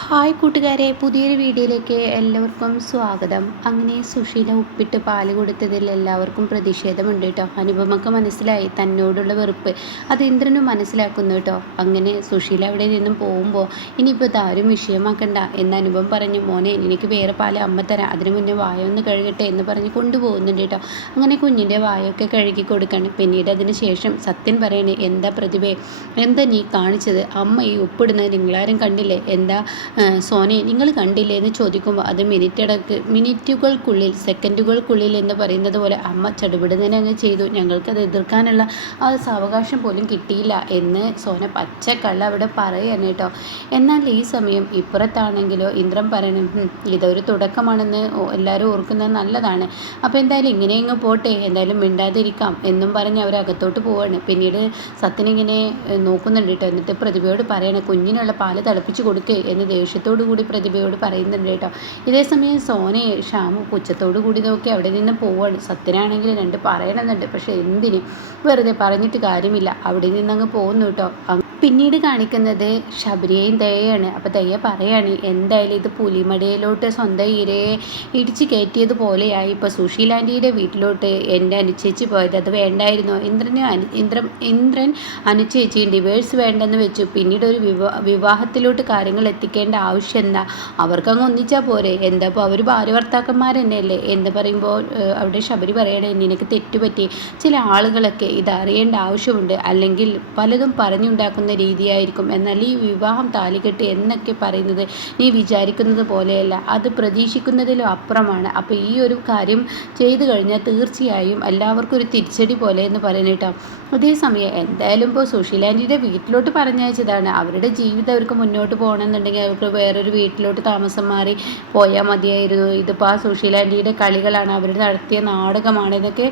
Hi കൂട്ടുകാരെ, പുതിയൊരു വീഡിയോയിലേക്ക് എല്ലാവർക്കും സ്വാഗതം. അങ്ങനെ സുശീല ഉപ്പിട്ട് പാല് കൊടുത്തതിൽ എല്ലാവർക്കും പ്രതിഷേധമുണ്ട് കേട്ടോ. അനുപമക്ക് മനസ്സിലായി തന്നോടുള്ള വെറുപ്പ്, അത് ഇന്ദ്രനും മനസ്സിലാക്കുന്നു കേട്ടോ. അങ്ങനെ സുശീല അവിടെ നിന്നും പോകുമ്പോൾ ഇനിയിപ്പോൾ ഇതാരും വിഷയമാക്കണ്ട എന്ന് അനുപം പറഞ്ഞു. മോനെ, എനിക്ക് വേറെ പാല് അമ്മ തരാം, അതിന് മുന്നേ വായൊന്ന് കഴുകട്ടെ എന്ന് പറഞ്ഞ് കൊണ്ടുപോകുന്നുണ്ട് കേട്ടോ. അങ്ങനെ കുഞ്ഞിൻ്റെ വായൊക്കെ കഴുകി കൊടുക്കണം. പിന്നീട് അതിന് ശേഷം സത്യൻ പറയണേ, എന്താ പ്രതിഭേ, എന്താ നീ കാണിച്ചത്? അമ്മ ഈ ഉപ്പിടുന്നത് നിങ്ങളാരും കണ്ടില്ലേ? എന്താ സോനെ, നിങ്ങൾ കണ്ടില്ലേ എന്ന് ചോദിക്കുമ്പോൾ അത് മിനിറ്റുകൾക്കുള്ളിൽ, സെക്കൻഡുകൾക്കുള്ളിൽ എന്ന് പറയുന്നത് പോലെ അമ്മ ചടുപിടുന്നതിനെ അങ്ങ് ചെയ്തു. ഞങ്ങൾക്കത് എതിർക്കാനുള്ള ആ സാവകാശം പോലും കിട്ടിയില്ല എന്ന് സോന പച്ചക്കള്ള അവിടെ പറയുകയാണ് കേട്ടോ. എന്നാൽ ഈ സമയം ഇപ്പുറത്താണെങ്കിലോ ഇന്ദ്രൻ പറയണം, ഇതൊരു തുടക്കമാണെന്ന് എല്ലാവരും ഓർക്കുന്നത് നല്ലതാണ്. അപ്പോൾ എന്തായാലും ഇങ്ങനെ അങ്ങ് പോട്ടെ, എന്തായാലും മിണ്ടാതിരിക്കാം എന്നും പറഞ്ഞ് അവർ അകത്തോട്ട് പോവാണ്. പിന്നീട് സത്യനിങ്ങനെ നോക്കുന്നുണ്ട് കേട്ടോ. എന്നിട്ട് പ്രതിഭയോട് പറയണേ, കുഞ്ഞിനുള്ള പാല് തിളപ്പിച്ച് കൊടുക്കുക എന്ന് ദേഷ്യത്തോടു കൂടി പ്രതിഭയോട് പറയുന്നുണ്ട് കേട്ടോ. ഇതേസമയം സോനയെ ഷ്യാമു പുച്ഛത്തോടു കൂടി നോക്കി അവിടെ നിന്ന് പോവാണ്. സത്യനാണെങ്കിൽ രണ്ട് പറയണമെന്നുണ്ട്, പക്ഷെ എന്തിന്, വെറുതെ പറഞ്ഞിട്ട് കാര്യമില്ല, അവിടെ നിന്നങ്ങ് പോകുന്നു കേട്ടോ. പിന്നീട് കാണിക്കുന്നത് ശബരിയെയും ദയയാണ്. അപ്പോൾ ദയ പറയാണ്, എന്തായാലും ഇത് പുലിമടയിലോട്ട് സ്വന്തം ഇരയെ ഇടിച്ച് കയറ്റിയതുപോലെയായി. ഇപ്പോൾ സുശീലാൻ്റിയുടെ വീട്ടിലോട്ട് എൻ്റെ അനുചേച്ചി പോയത്, അത് വേണ്ടായിരുന്നോ? ഇന്ദ്രൻ അനുചേച്ചിയും ഡിവേഴ്സ് വേണ്ടെന്ന് വെച്ചു. പിന്നീട് ഒരു വിവാഹത്തിലോട്ട് കാര്യങ്ങൾ എത്തിക്കേണ്ട ആവശ്യം എന്താ? അവർക്കങ്ങ് ഒന്നിച്ചാൽ പോരെ? എന്താ ഇപ്പോൾ അവർ ഭാര്യ ഭർത്താക്കന്മാർ തന്നെയല്ലേ എന്ന് പറയുമ്പോൾ അവിടെ ശബരി പറയണേ, നിനക്ക് തെറ്റുപറ്റി. ചില ആളുകളൊക്കെ ഇതറിയേണ്ട ആവശ്യമുണ്ട്, അല്ലെങ്കിൽ പലതും പറഞ്ഞുണ്ടാക്കുന്ന രീതിയായിരിക്കും. എന്നാൽ ഈ വിവാഹം താലികെട്ട് എന്നൊക്കെ പറയുന്നത് നീ വിചാരിക്കുന്നത് പോലെയല്ല, അത് പ്രതീക്ഷിക്കുന്നതിലും അപ്പുറമാണ്. അപ്പോൾ ഈ ഒരു കാര്യം ചെയ്തു കഴിഞ്ഞാൽ തീർച്ചയായും എല്ലാവർക്കും ഒരു തിരിച്ചടി പോലെ എന്ന് പറയുന്നിട്ടോ. അതേസമയം എന്തായാലും ഇപ്പോൾ സുശീലാൻ്റിയുടെ വീട്ടിലോട്ട് പറഞ്ഞയച്ചതാണ്. അവരുടെ ജീവിതം അവർക്ക് മുന്നോട്ട് പോകണമെന്നുണ്ടെങ്കിൽ അവർക്ക് വേറൊരു വീട്ടിലോട്ട് താമസം മാറി പോയാൽ മതിയായിരുന്നു. ഇതിപ്പോൾ ആ സുശീലാൻ്റിയുടെ കളികളാണ്, അവർ നടത്തിയ നാടകമാണ് എന്നൊക്കെ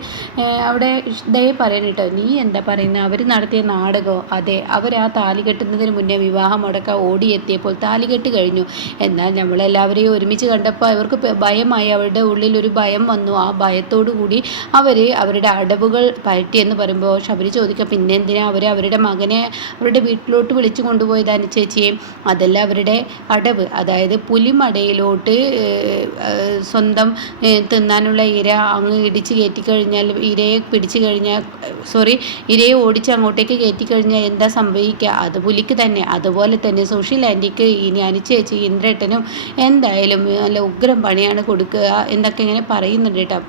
അവിടെ ദയ പറയണിട്ടോ. നീ എന്താ പറയുന്നത്? അവർ നടത്തിയ നാടകമോ? അതെ, അവർ ആ താലി കെട്ടുന്നതിന് മുന്നേ വിവാഹം മുടക്കാൻ ഓടിയെത്തിയപ്പോൾ താലി കെട്ട് കഴിഞ്ഞു. എന്നാൽ നമ്മളെല്ലാവരെയും ഒരുമിച്ച് കണ്ടപ്പോൾ അവർക്ക് ഭയമായി, അവരുടെ ഉള്ളിൽ ഒരു ഭയം വന്നു. ആ ഭയത്തോടു കൂടി അവരുടെ അടവുകൾ പയറ്റിയെന്ന് പറയുമ്പോൾ ശബരി ചോദിക്കുക, പിന്നെ എന്തിനാ അവരുടെ മകനെ അവരുടെ വീട്ടിലോട്ട് വിളിച്ചു കൊണ്ടുപോയത് അനുചേച്ചിയെ? അതല്ല അവരുടെ അടവ്, അതായത് പുലിമടയിലോട്ട് സ്വന്തം തിന്നാനുള്ള ഇര അങ്ങ് ഇടിച്ച് കയറ്റിക്കഴിഞ്ഞാൽ, ഇരയെ പിടിച്ചു കഴിഞ്ഞാൽ, ഇരയെ ഓടിച്ച് അങ്ങോട്ടേക്ക് കയറ്റിക്കഴിഞ്ഞാൽ എന്താ സംഭവിക്കുക? അത് പുലിക്ക് തന്നെ. അതുപോലെ തന്നെ സുശീൽ ആൻറ്റിക്ക് ഇനി അനുചേച്ചി ഇന്ദ്രേട്ടനും എന്തായാലും നല്ല ഉഗ്രം പണിയാണ് കൊടുക്കുക എന്നൊക്കെ ഇങ്ങനെ പറയുന്നുണ്ട് കേട്ടോ.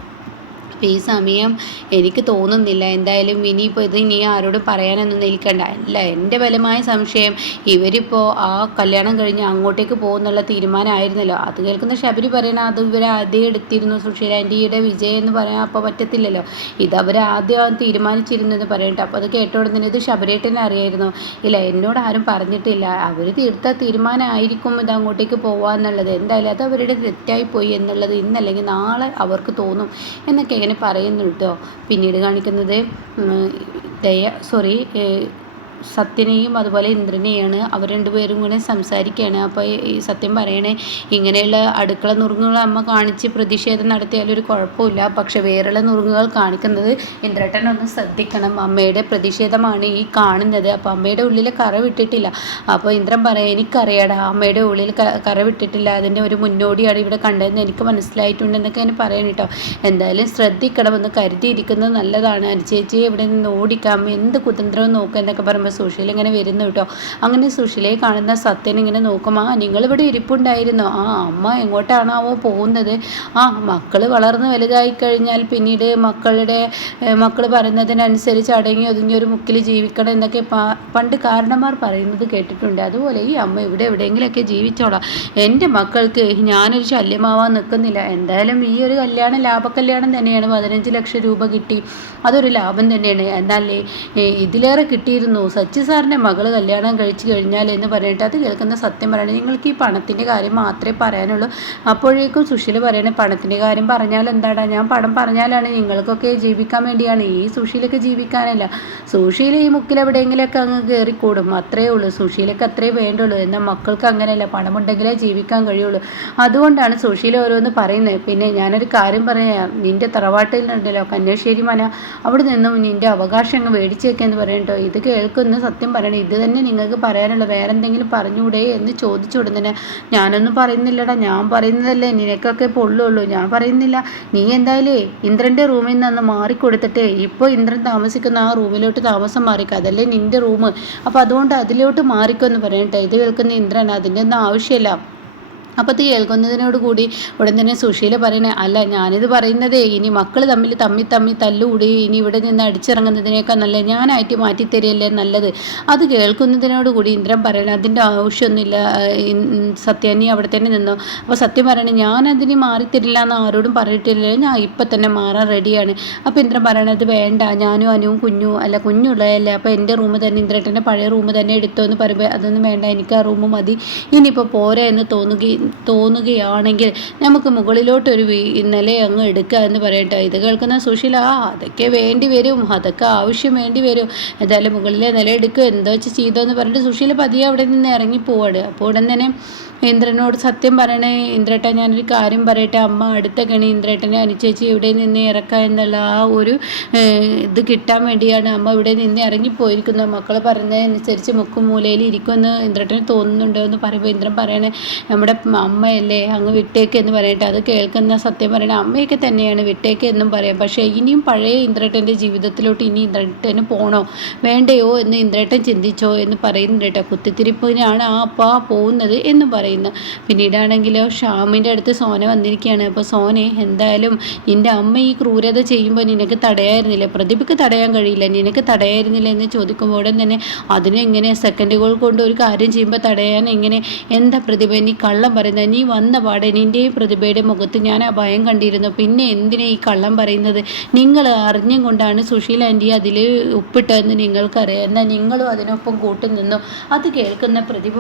അപ്പോൾ ഈ സമയം എനിക്ക് തോന്നുന്നില്ല, എന്തായാലും ഇനിയിപ്പോൾ ഇത് നീ ആരോടും പറയാനൊന്നും നിൽക്കണ്ട. അല്ല, എൻ്റെ ബലമായ സംശയം ഇവരിപ്പോൾ ആ കല്യാണം കഴിഞ്ഞ് അങ്ങോട്ടേക്ക് പോകുന്നുള്ള തീരുമാനമായിരുന്നല്ലോ. അത് കേൾക്കുന്ന ശബരി പറയണ, അത് ഇവർ ആദ്യം എടുത്തിരുന്നു, സുശീല ആൻറ്റിയുടെ വിജയം എന്ന് പറയാൻ അപ്പോൾ പറ്റത്തില്ലല്ലോ, ഇത് അവർ ആദ്യം തീരുമാനിച്ചിരുന്നെന്ന് പറയട്ടെ. അപ്പോൾ അത് കേട്ടോടുന്നതിന് ഇത് ശബരിയേട്ടനെ അറിയായിരുന്നു? ഇല്ല, എന്നോട് ആരും പറഞ്ഞിട്ടില്ല. അവർ എടുത്ത തീരുമാനമായിരിക്കും ഇത് അങ്ങോട്ടേക്ക് പോകാമെന്നുള്ളത്. എന്തായാലും അത് അവരുടെ തെറ്റായിപ്പോയി എന്നുള്ളത് ഇന്നല്ലെങ്കിൽ നാളെ അവർക്ക് തോന്നും എന്നൊക്കെ ഇങ്ങനെ പറയുന്നു കേട്ടോ. പിന്നീട് കാണിക്കുന്നത് സത്യനെയും അതുപോലെ ഇന്ദ്രനെയാണ്. അവർ രണ്ടുപേരും കൂടെ സംസാരിക്കുകയാണ്. അപ്പോൾ ഈ സത്യം പറയണേ, ഇങ്ങനെയുള്ള അടുക്കള നുറുങ്ങുകൾ അമ്മ കാണിച്ച് പ്രതിഷേധം നടത്തിയാലൊരു കുഴപ്പമില്ല, പക്ഷെ വേറെയുള്ള നുറുങ്ങുകൾ കാണിക്കുന്നത് ഇന്ദ്രേട്ടൻ ഒന്ന് ശ്രദ്ധിക്കണം. അമ്മയുടെ പ്രതിഷേധമാണ് ഈ കാണുന്നത്. അപ്പോൾ അമ്മയുടെ ഉള്ളിൽ കറ വിട്ടിട്ടില്ല. അപ്പോൾ ഇന്ദ്രൻ പറയാം, എനിക്കറിയാടാ, അമ്മയുടെ ഉള്ളിൽ കറ വിട്ടിട്ടില്ല, അതിൻ്റെ ഒരു മുന്നോടിയാണ് ഇവിടെ കണ്ടതെന്ന് എനിക്ക് മനസ്സിലായിട്ടുണ്ട് എന്നൊക്കെ ഞാൻ പറയണം കേട്ടോ. എന്തായാലും ശ്രദ്ധിക്കണമെന്ന് കരുതിയിരിക്കുന്നത് നല്ലതാണ്. അനുചേച്ചിയെ ഇവിടെ നിന്ന് ഓടിക്കാം, എന്ത് കുതന്ത്രവും നോക്കുക എന്നൊക്കെ പറയുമ്പോൾ സുശീല ഇങ്ങനെ വരുന്നു കേട്ടോ. അങ്ങനെ സുശീലയെ കാണുന്ന സത്യൻ ഇങ്ങനെ നോക്കും, നിങ്ങളിവിടെ ഇരിപ്പുണ്ടായിരുന്നു, അമ്മ എങ്ങോട്ടാണാവോ പോകുന്നത്? മക്കൾ വളർന്ന് വലുതായി കഴിഞ്ഞാൽ പിന്നീട് മക്കൾ പറയുന്നതിനനുസരിച്ച് അടങ്ങി ഒതുങ്ങി ഒരു മുക്കിൽ ജീവിക്കണം എന്നൊക്കെ പണ്ട് കാരണന്മാർ പറയുന്നത് കേട്ടിട്ടുണ്ട്. അതുപോലെ ഈ അമ്മ ഇവിടെ എവിടെയെങ്കിലുമൊക്കെ ജീവിച്ചോളാം, എൻ്റെ മക്കൾക്ക് ഞാനൊരു ശല്യമാവാൻ നിൽക്കുന്നില്ല. എന്തായാലും ഈ ഒരു കല്യാണം ലാഭക്കല്യാണം തന്നെയാണ്. 15 ലക്ഷം രൂപ കിട്ടി, അതൊരു ലാഭം തന്നെയാണ്. എന്നാൽ ഇതിലേറെ കിട്ടിയിരുന്നു സച്ചി സാറിൻ്റെ മകൾ കല്യാണം കഴിച്ചു കഴിഞ്ഞാൽ എന്ന് പറഞ്ഞിട്ട്. അത് കേൾക്കുന്ന സത്യം പറയണേ, നിങ്ങൾക്ക് ഈ പണത്തിൻ്റെ കാര്യം മാത്രമേ പറയാനുള്ളൂ. അപ്പോഴേക്കും സുശീല പറയണേ, പണത്തിൻ്റെ കാര്യം പറഞ്ഞാൽ എന്താടാ, ഞാൻ പണം പറഞ്ഞാലാണ് നിങ്ങൾക്കൊക്കെ ജീവിക്കാൻ വേണ്ടിയാണ്, ഈ സുശീലൊക്കെ ജീവിക്കാനല്ല. സുശീല ഈ മുക്കിലെവിടെയെങ്കിലൊക്കെ അങ്ങ് കയറിക്കൂടും, അത്രയേ ഉള്ളൂ. സുശീലക്ക് അത്രേ വേണ്ടുള്ളൂ. എന്നാൽ മക്കൾക്ക് അങ്ങനെയല്ല, പണമുണ്ടെങ്കിലേ ജീവിക്കാൻ കഴിയുള്ളൂ. അതുകൊണ്ടാണ് സുശീല ഓരോന്ന് പറയുന്നത്. പിന്നെ ഞാനൊരു കാര്യം പറയാം, നിൻ്റെ തറവാട്ടിൽ ഉണ്ടല്ലോ കന്യാശ്ശേരി മന, അവിടെ നിന്നും നിൻ്റെ അവകാശം അങ്ങ് മേടിച്ചേക്കെന്ന് പറയട്ടോ. ഇത് കേൾക്കുന്ന ഒന്ന് സത്യം പറയണേ, ഇത് തന്നെ നിങ്ങൾക്ക് പറയാനുള്ളൂ, വേറെ എന്തെങ്കിലും പറഞ്ഞൂടെ എന്ന് ചോദിച്ചു ഉടനെ ഞാനൊന്നും പറയുന്നില്ലടാ, ഞാൻ പറയുന്നതല്ലേ നിനക്കൊക്കെ പൊള്ളുള്ളൂ, ഞാൻ പറയുന്നില്ല. നീ എന്തായാലേ ഇന്ദ്രൻ്റെ റൂമിൽ നിന്ന് മാറിക്കൊടുത്തിട്ടേ ഇപ്പോൾ ഇന്ദ്രൻ താമസിക്കുന്ന ആ റൂമിലോട്ട് താമസം മാറിക്കുക, അതല്ലേ നിൻ്റെ റൂം, അപ്പോൾ അതുകൊണ്ട് അതിലോട്ട് മാറിക്കുമെന്ന് പറയട്ടെ. ഇത് കേൾക്കുന്ന ഇന്ദ്രൻ അതിൻ്റെ ഒന്നും ആവശ്യമില്ല. അപ്പോൾ ഇത് കേൾക്കുന്നതിനോട് കൂടി ഉടൻ തന്നെ സുശീല പറയണേ, അല്ല ഞാനിത് പറയുന്നതേ ഇനി മക്കൾ തമ്മിൽ തല്ലുകൂടി ഇനി ഇവിടെ നിന്ന് അടിച്ചിറങ്ങുന്നതിനേക്കാൾ നല്ല ഞാനായിട്ട് മാറ്റിത്തരികയല്ലേ നല്ലത്. അത് കേൾക്കുന്നതിനോട് കൂടി ഇന്ദ്രൻ പറയണേ, അതിൻ്റെ ആവശ്യമൊന്നുമില്ല സത്യ, നീ അവിടെ തന്നെ നിന്നോ. അപ്പോൾ സത്യം പറയണേ, ഞാനതിന് മാറിത്തരില്ല എന്ന് ആരോടും പറഞ്ഞിട്ടില്ല, ഞാൻ ഇപ്പം തന്നെ മാറാൻ റെഡിയാണ്. അപ്പോൾ ഇന്ദ്രൻ പറയണത് വേണ്ട, ഞാനും അനുവും കുഞ്ഞുള്ളതല്ലേ, അപ്പോൾ എൻ്റെ റൂം തന്നെ ഇന്ദ്രേട്ടൻ്റെ പഴയ റൂം തന്നെ എടുത്തോ എന്ന് പറയുമ്പോൾ അതൊന്നും വേണ്ട, എനിക്ക് ആ റൂം മതി, ഇനിയിപ്പോൾ പോരാ എന്ന് തോന്നുകയാണെങ്കിൽ നമുക്ക് മുകളിലോട്ടൊരു നില അങ്ങ് എടുക്കുക എന്ന് പറയട്ടെ. ഇത് കേൾക്കുന്ന സുശീല, അതൊക്കെ വേണ്ടി വരും, അതൊക്കെ ആവശ്യം വേണ്ടി വരും, എന്തായാലും മുകളിലെ നില എടുക്കുക, എന്തോ വെച്ച് ചെയ്തോ എന്ന് പറഞ്ഞിട്ട് സുശീല പതിയെ അവിടെ നിന്ന് ഇറങ്ങിപ്പോവാണ്. അപ്പോൾ ഉടൻ തന്നെ ഇന്ദ്രനോട് സത്യം പറയണേ, ഇന്ദ്രേട്ട ഞാനൊരു കാര്യം പറയട്ടെ, അമ്മ അടുത്ത കണി ഇന്ദ്രേട്ടനെ അനുചേച്ചി ഇവിടെ നിന്ന് ഇറക്കുക എന്നുള്ള ആ ഒരു ഇത് കിട്ടാൻ വേണ്ടിയാണ് അമ്മ ഇവിടെ നിന്ന് ഇറങ്ങിപ്പോയിരിക്കുന്നത്, മക്കൾ പറഞ്ഞതനുസരിച്ച് മുക്കും മൂലയിൽ ഇരിക്കുമെന്ന് ഇന്ദ്രേട്ടന് തോന്നുന്നുണ്ടോ എന്ന് പറയുമ്പോൾ ഇന്ദ്രൻ പറയണേ, നമ്മുടെ അമ്മയല്ലേ അങ്ങ് വിട്ടേക്ക് എന്ന് പറയട്ടെ. അത് കേൾക്കുന്ന സത്യം പറയണേ, അമ്മയൊക്കെ തന്നെയാണ് വിട്ടേക്ക് എന്നും പറയാം, പക്ഷേ ഇനിയും പഴയ ഇന്ദ്രേട്ടൻ്റെ ജീവിതത്തിലോട്ട് ഇനി ഇന്ദ്രേട്ടന് പോകണോ വേണ്ടയോ എന്ന് ഇന്ദ്രേട്ടൻ ചിന്തിച്ചോ എന്ന് പറയുന്നുണ്ട് കേട്ടോ. കുത്തിത്തിരിപ്പിനാണ് ആ അപ്പ പോകുന്നത് എന്നും പറയുന്നു. പിന്നീടാണെങ്കിലോ ഷ്യാമിൻ്റെ അടുത്ത് സോന വന്നിരിക്കുകയാണ്. അപ്പോൾ സോനെ, എന്തായാലും നിൻ്റെ അമ്മ ഈ ക്രൂരത ചെയ്യുമ്പോൾ നിനക്ക് തടയായിരുന്നില്ല, പ്രതിഭയ്ക്ക് തടയാൻ കഴിയില്ല, നിനക്ക് തടയായിരുന്നില്ല എന്ന് ചോദിക്കുമ്പോൾ ഉടൻ തന്നെ അതിനെങ്ങനെ സെക്കൻഡുകൾ കൊണ്ട് ഒരു കാര്യം ചെയ്യുമ്പോൾ തടയാൻ എങ്ങനെ, എന്താ പ്രതിഭ നീ കള്ളം പറയുന്നത്, നീ വന്ന പാടെ നിൻ്റെയും പ്രതിഭയുടെ മുഖത്ത് ഞാൻ ആ ഭയം കണ്ടിരുന്നു, പിന്നെ എന്തിനാ ഈ കള്ളം പറയുന്നത്, നിങ്ങൾ അറിഞ്ഞും കൊണ്ടാണ് സുശീല ആൻറ്റി അതിൽ ഉപ്പിട്ടതെന്ന് നിങ്ങൾക്കറിയാം, എന്നാൽ നിങ്ങളും അതിനൊപ്പം കൂട്ടുനിന്നു. അത് കേൾക്കുന്ന പ്രതിഭ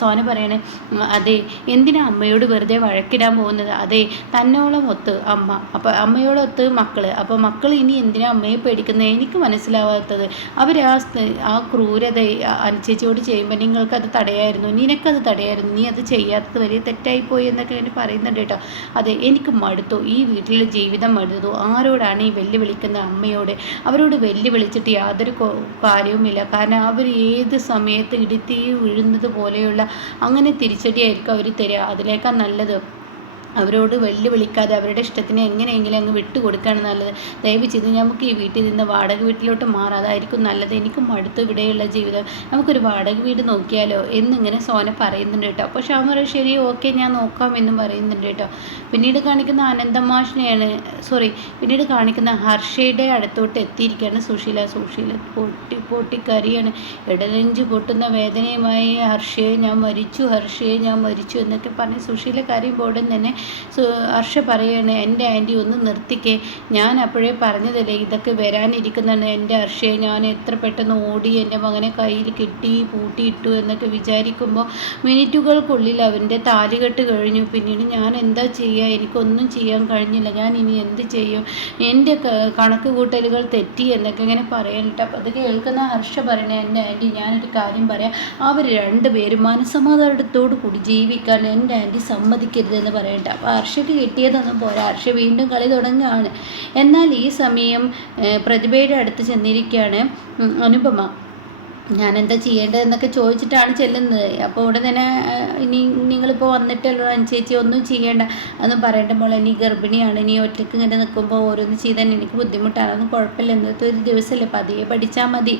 സോന പറയണേ, അതെ എന്തിനാ അമ്മയോട് വെറുതെ വഴക്കിടാൻ പോകുന്നത്, അതെ തന്നോളം ഒത്ത് അമ്മ, അപ്പോൾ അമ്മയോടൊത്ത് മക്കൾ, അപ്പോൾ മക്കൾ ഇനി എന്തിനാ അമ്മയെ പേടിക്കുന്നത്, എനിക്ക് മനസ്സിലാവാത്തത് അവർ ആ ക്രൂരത അനുചേച്ചിയോട് ചെയ്യുമ്പോൾ നിങ്ങൾക്കത് തടയായിരുന്നു, നിനക്കത് തടയായിരുന്നു, നീ അത് ചെയ്യാത്തത് വലിയ തെറ്റായിപ്പോയി എന്നൊക്കെ വേണ്ടി പറയുന്നുണ്ട് കേട്ടോ. അതെ എനിക്ക് മടുത്തു, ഈ വീട്ടിലെ ജീവിതം മടുത്തു, ആരോടാണ് ഈ വെല്ലുവിളിക്കുന്ന അമ്മയോട്, അവരോട് വെല്ലുവിളിച്ചിട്ട് യാതൊരു കാര്യവുമില്ല, കാരണം അവർ ഏത് സമയത്ത് ഇടുത്തി വീഴുന്നത് പോലെയുള്ള അങ്ങനെ തിരിച്ചടിയായിരിക്കും അവർ തരിക, അതിലേക്കാൾ നല്ലത് അവരോട് വെല്ലുവിളിക്കാതെ അവരുടെ ഇഷ്ടത്തിന് എങ്ങനെയെങ്കിലും അങ്ങ് വിട്ടുകൊടുക്കുകയാണ് നല്ലത്. ദയവ് ചെയ്ത് നമുക്ക് ഈ വീട്ടിൽ നിന്ന് വാടക വീട്ടിലോട്ട് മാറാം, അതായിരിക്കും നല്ലത്, എനിക്ക് മടുത്തു ഇവിടെയുള്ള ജീവിതം, നമുക്കൊരു വാടക വീട് നോക്കിയാലോ എന്നിങ്ങനെ സോന പറയുന്നുണ്ട് കേട്ടോ. അപ്പോൾ ഷാമറ ശരി ഓക്കെ ഞാൻ നോക്കാം എന്നും പറയുന്നുണ്ട് കേട്ടോ. പിന്നീട് കാണിക്കുന്ന അനന്തമാഷിനെയാണ് പിന്നീട് കാണിക്കുന്ന ഹർഷയുടെ അടുത്തോട്ട് എത്തിയിരിക്കുകയാണ് സുശീല പൊട്ടിക്കറിയാണ്, ഇടനെഞ്ച് പൊട്ടുന്ന വേദനയുമായി ഹർഷയെ ഞാൻ മരിച്ചു എന്നൊക്കെ പറഞ്ഞ് സുശീല കരയുമ്പോൾ ഉടൻ തന്നെ ഹർഷ പറയാണ്, എൻ്റെ ആൻറ്റി ഒന്ന് നിർത്തിക്കേ, ഞാൻ അപ്പോഴേ പറഞ്ഞതല്ലേ ഇതൊക്കെ വരാനിരിക്കുന്നതാണ് എൻ്റെ ഹർഷയെ, ഞാൻ എത്ര പെട്ടെന്ന് ഓടി എൻ്റെ മകനെ കയ്യിൽ കിട്ടി പൂട്ടിയിട്ടു എന്നൊക്കെ വിചാരിക്കുമ്പോൾ മിനിറ്റുകൾക്കുള്ളിൽ അവൻ്റെ താലികെട്ട് കഴിഞ്ഞു, പിന്നീട് ഞാൻ എന്താ ചെയ്യുക, എനിക്കൊന്നും ചെയ്യാൻ കഴിഞ്ഞില്ല, ഞാൻ ഇനി എന്ത് ചെയ്യും, എൻ്റെ കണക്ക് കൂട്ടലുകൾ തെറ്റി എന്നൊക്കെ ഇങ്ങനെ പറയാനിട്ട്. അപ്പോൾ അത് കേൾക്കുന്ന ഹർഷ പറയണേ, എൻ്റെ ആൻറ്റി ഞാനൊരു കാര്യം പറയാം, അവർ രണ്ടുപേരും മനസ്സമാധാനത്തോടു കൂടി ജീവിക്കാൻ എൻ്റെ ആൻറ്റി സമ്മതിക്കരുതെന്ന് പറയട്ടെ. അപ്പോൾ ഹർഷയ്ക്ക് കിട്ടിയതൊന്നും പോരാ, ഹർഷ വീണ്ടും കളി തുടങ്ങുകയാണ്. എന്നാൽ ഈ സമയം പ്രതിഭയുടെ അടുത്ത് ചെന്നിരിക്കുകയാണ് അനുപമ. ഞാനെന്താ ചെയ്യേണ്ടതെന്നൊക്കെ ചോദിച്ചിട്ടാണ് ചെല്ലുന്നത്. അപ്പോൾ ഇവിടെ തന്നെ ഇനി നിങ്ങളിപ്പോൾ വന്നിട്ടല്ലോ അനുചേച്ചി ഒന്നും ചെയ്യേണ്ട അതൊന്നും പറയേണ്ട മോളെ, നീ ഗർഭിണിയാണ്, നീ ഒറ്റയ്ക്ക് ഇങ്ങനെ നിൽക്കുമ്പോൾ ഓരോന്ന് ചെയ്താൽ എനിക്ക് ബുദ്ധിമുട്ടാണ്, അതൊന്നും കുഴപ്പമില്ല, ഇന്നത്തെ ഒരു ദിവസമല്ലേ പതിയെ പഠിച്ചാൽ മതി.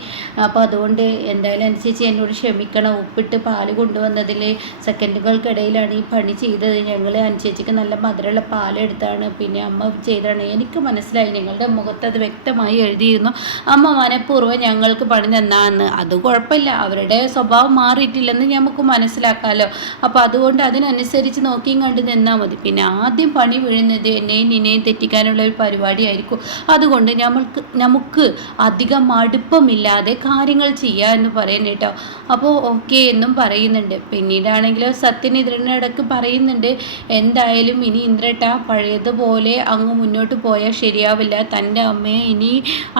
അപ്പോൾ അതുകൊണ്ട് എന്തായാലും അനുചേച്ചി എന്നോട് ക്ഷമിക്കണം, ഉപ്പിട്ട് പാല് കൊണ്ടുവന്നതിൽ സെക്കൻഡുകൾക്കിടയിലാണ് ഈ പണി ചെയ്തത്, ഞങ്ങൾ അനുചേച്ചിക്ക് നല്ല മധുരമുള്ള പാലെടുത്താണ് പിന്നെ അമ്മ ചെയ്തതാണ്, എനിക്ക് മനസ്സിലായി, ഞങ്ങളുടെ മുഖത്ത് അത് വ്യക്തമായി എഴുതിയിരുന്നു, അമ്മ മനഃപൂർവ്വം ഞങ്ങൾക്ക് പണി തന്നാന്ന്, അത് കുഴപ്പമില്ല, അവരുടെ സ്വഭാവം മാറിയിട്ടില്ലെന്ന് നമുക്ക് മനസ്സിലാക്കാമല്ലോ, അപ്പോൾ അതുകൊണ്ട് അതിനനുസരിച്ച് നോക്കിയും കണ്ട് നിന്നാൽ മതി, പിന്നെ ആദ്യം പണി വീഴുന്നത് എന്നെയും നിന്നെയും തെറ്റിക്കാനുള്ള ഒരു പരിപാടിയായിരിക്കും, അതുകൊണ്ട് നമുക്ക് അധികം അടുപ്പമില്ലാതെ കാര്യങ്ങൾ ചെയ്യുക എന്ന് പറയുന്നു കേട്ടോ. അപ്പോൾ ഓക്കെ എന്നും പറയുന്നുണ്ട്. പിന്നീടാണെങ്കിലോ സത്യൻ ഇന്ദ്രനിടക്ക് പറയുന്നുണ്ട്, എന്തായാലും ഇനി ഇന്ദ്രട്ട പഴയതുപോലെ അങ്ങ് മുന്നോട്ട് പോയാൽ ശരിയാവില്ല, തൻ്റെ അമ്മയെ ഇനി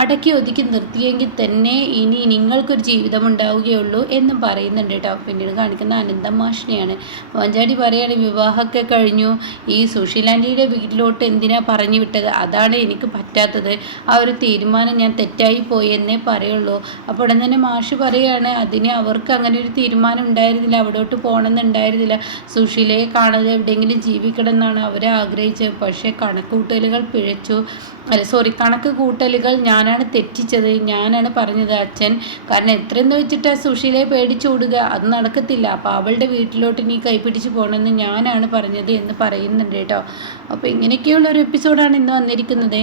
അടക്കി ഒതുക്കി നിർത്തിയെങ്കിൽ തന്നെ ഇനി നിങ്ങൾക്കൊരു ജീവിതം ജീവിതം ഉണ്ടാവുകയുള്ളൂ എന്നും പറയുന്നുണ്ട് കേട്ടോ. പിന്നീട് കാണിക്കുന്ന അനന്തമാഷിനെയാണ്. മഞ്ചാടി പറയാണ്, വിവാഹമൊക്കെ കഴിഞ്ഞു, ഈ സുശീലാൻ്റിയുടെ വീട്ടിലോട്ട് എന്തിനാ പറഞ്ഞു വിട്ടത്, അതാണ് എനിക്ക് പറ്റാത്തത്, ആ ഒരു തീരുമാനം ഞാൻ തെറ്റായി പോയി എന്നേ പറയുള്ളൂ. അപ്പോൾ ഉടൻ തന്നെ മാഷ് പറയുകയാണ്, അതിന് അവർക്ക് അങ്ങനെ ഒരു തീരുമാനം ഉണ്ടായിരുന്നില്ല, അവിടോട്ട് പോകണമെന്നുണ്ടായിരുന്നില്ല, സുശീലയെ കാണാതെ എവിടെയെങ്കിലും ജീവിക്കണം എന്നാണ് അവരെ ആഗ്രഹിച്ചത്. പക്ഷേ കണക്കുകൂട്ടലുകൾ പിഴച്ചു, കണക്ക് കൂട്ടലുകൾ ഞാനാണ് തെറ്റിച്ചത്, ഞാനാണ് പറഞ്ഞത് അച്ഛൻ, കാരണം എത്രയെന്ന് വെച്ചിട്ടാണ് സുശീലയെ പേടിച്ചോടുക, അത് നടക്കത്തില്ല, അപ്പോൾ അവളുടെ വീട്ടിലോട്ട് നീ കൈപ്പിടിച്ച് പോകണമെന്ന് ഞാനാണ് പറഞ്ഞത് എന്ന് പറയുന്നുണ്ട് കേട്ടോ. അപ്പോൾ ഇങ്ങനെയൊക്കെയുള്ളൊരു എപ്പിസോഡാണ് ഇന്ന് വന്നിരിക്കുന്നത്.